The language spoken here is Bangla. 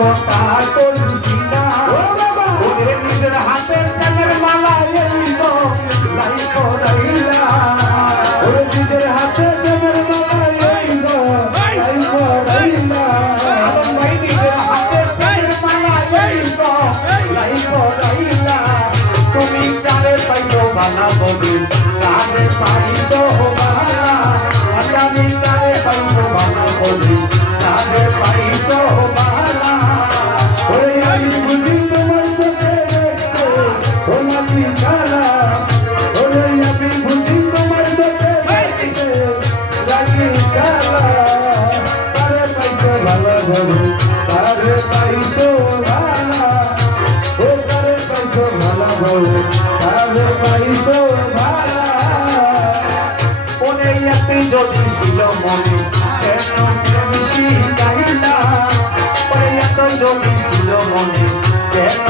কথা কইছি না ওরে নিজের হাতের কানের মালা এই তো লাই করাইলা ওরে নিজের হাতের কানের মালা এই তো লাই করাইলা ভাই নিজের হাতের কানের মালা এই তো লাই করাইলা তুমি কারে পাইছো বালা বলি কারে পাইছো বালা আমি কারে পাইছো বালা বলি কারে পাইছো বালা ওরে আমি বুঝি তোমার চোখে দেখতে তোমাকে ছাড়া ওরে আমি বুঝি তোমার চোখে দেখতে লাগি ছাড়া কারে পাইছো বালা বলি কারে পাইছো বালা ও কারে পাইছো বালা বলি কারে পাইছো বালা ওরে এত যদি ছিল মনে কেন বেশি গাইলা ওরে এত যদি ছিল মনে কেন